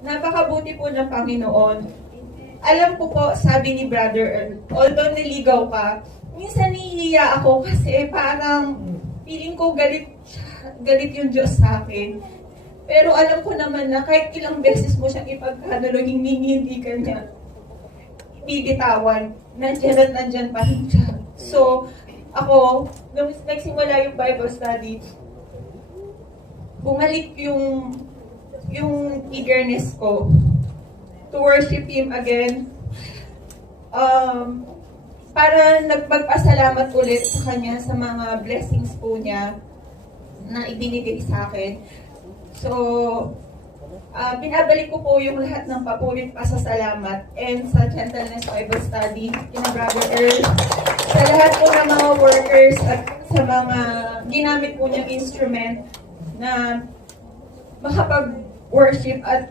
napakabuti po ng Panginoon. Alam ko po, sabi ni Brother Earl, although niligaw ka, minsan nahihiya ako kasi parang feeling ko galit yung Diyos sa akin. Pero alam ko naman na kahit ilang beses mo siyang ipagkanulo, hindi ka niya bibitawan. Nandiyan at nandiyan pa rin siya. So, ako, nung nagsimula yung Bible study, bumalik yung eagerness ko to worship Him again. Para nagpagpasalamat ulit sa Kanya sa mga blessings po niya na ibinigay sa akin. So, binabalik ko po yung lahat ng papurit pasasalamat and sa Gentleness Bible Study, kina Brother Earl, sa lahat po ng mga workers at sa mga ginamit po niyang instrument na makapag-worship at